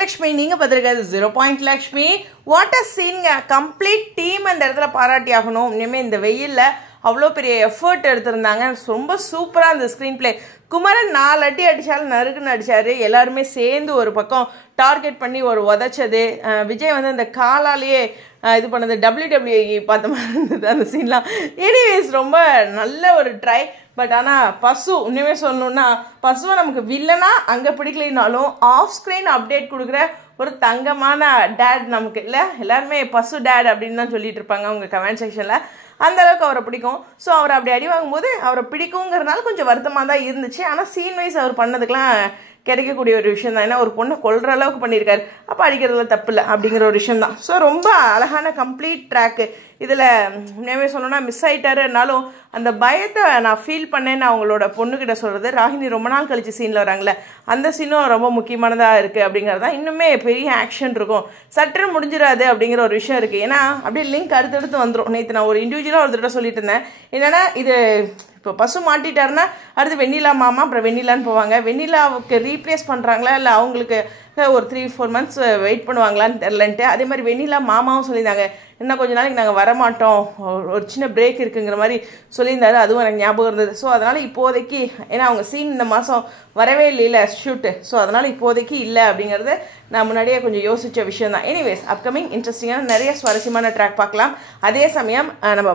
Lakshmi, நீங்க பதிர்கிறது 0 point Lakshmi. What a சீன்ங்க, கம்ப்ளீட் டீம் அந்த இடத்துல பாராட்டி ஆகணும். இனிமே இந்த வெயில்ல அவ்வளோ பெரிய எஃபர்ட் எடுத்திருந்தாங்க. ரொம்ப சூப்பராக அந்த ஸ்க்ரீன் பிளே. குமரன் 4 அடி அடித்தாலும் நறுக்குன்னு அடித்தார். எல்லாருமே சேர்ந்து ஒரு பக்கம் டார்கெட் பண்ணி ஒரு உதச்சது. விஜய் வந்து அந்த காலாலேயே இது பண்ணது WWE பார்த்த மாதிரி இருந்தது அந்த சீன்லாம். எனிவேஸ் ரொம்ப நல்ல ஒரு ட்ரை. பட் ஆனால் பசு உண்மையுமே சொல்லணுன்னா பசுவை நமக்கு வில்லனா அங்கே பிடிக்கலைனாலும் ஆஃப் ஸ்க்ரீன் அப்டேட் கொடுக்குற ஒரு தங்கமான டேட் நமக்கு இல்லை. எல்லாருமே பசு டேட் அப்படின்னு தான் சொல்லிட்டு இருப்பாங்க அவங்க கமெண்ட் செக்ஷனில். அந்தளவுக்கு அவரை பிடிக்கும். ஸோ அவரை அப்படி அடி வாங்கும்போது அவரை பிடிக்குங்கிறதுனால கொஞ்சம் வருத்தமாக தான் இருந்துச்சு. ஆனால் சீன் வைஸ் அவர் பண்ணதுக்கெலாம் கிடைக்கக்கூடிய ஒரு விஷயம் தான். ஏன்னா ஒரு பொண்ணை கொல்ற அளவுக்கு பண்ணியிருக்காரு, அப்போ அடிக்கிறதுல தப்பு இல்லை அப்படிங்கிற ஒரு விஷயம் தான். ஸோ ரொம்ப அழகான கம்ப்ளீட் ட்ராக்கு. இதில் உண்மையாகவே சொல்லணும்னா மிஸ் ஆகிட்டாருனாலும் அந்த பயத்தை நான் ஃபீல் பண்ணேன்னு அவங்களோட பொண்ணுக்கிட்ட சொல்கிறது. ராகினி ரொம்ப நாள் கழிச்சு சீனில் வராங்களே, அந்த சீனும் ரொம்ப முக்கியமானதாக இருக்குது அப்படிங்கிறது தான். இன்னுமே பெரிய ஆக்ஷன் இருக்கும், சற்று முடிஞ்சிடாது அப்படிங்கிற ஒரு விஷயம் இருக்குது. ஏன்னா அப்படியே லிங்க் அடுத்தடுத்து வந்துடும். நேற்று நான் ஒரு இண்டிவிஜுவலாக ஒருத்தர் சொல்லிட்டு இருந்தேன். என்னென்னா இது இப்போ பசு மாட்டிட்டாருன்னா அடுத்து வெண்ணிலா மாமா, அப்புறம் வெண்ணிலான்னு போவாங்க. வெண்ணிலாவுக்கு ரீப்ளேஸ் பண்ணுறாங்களா இல்லை அவங்களுக்கு ஒரு 3-4 மந்த்ஸ் வெயிட் பண்ணுவாங்களான்னு தெரிலன்ட்டு. அதே மாதிரி வெண்ணிலா மாமாவும் சொல்லியிருந்தாங்க, இன்னும் கொஞ்ச நாளைக்கு நாங்கள் வரமாட்டோம், ஒரு சின்ன பிரேக் இருக்குங்கிற மாதிரி சொல்லியிருந்தாரு. அதுவும் எனக்கு ஞாபகம் இருந்தது. ஸோ அதனால் இப்போதைக்கு ஏன்னா அவங்க சீன் இந்த மாதம் வரவே இல்லைல்ல ஷூட்டு, ஸோ அதனால் இப்போதைக்கு இல்லை அப்படிங்கிறது நான் முன்னாடியே கொஞ்சம் யோசித்த விஷயம் தான். எனிவேஸ் அப்கமிங் இன்ட்ரெஸ்டிங்கான நிறைய சுவாரஸ்யமான ட்ராக் பார்க்கலாம். அதே சமயம் நம்ம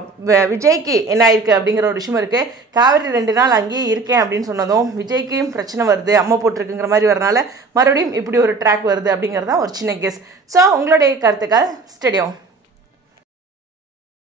விஜய்க்கு என்ன ஆயிருக்கு அப்படிங்கிற ஒரு விஷயம் இருக்குது. காவேரி 2 நாள் அங்கேயே இருக்கேன் அப்படின்னு சொன்னதும் விஜய்க்கும் பிரச்சனை வருது, அம்மா போட்டிருக்குங்கிற மாதிரி வரனால மறுபடியும் இப்படி ஒரு ட்ராக் வருது அப்படிங்கிறது தான் ஒரு சின்ன கெஸ். ஸோ உங்களுடைய கருத்துக்கள் ஸ்டேடியம்.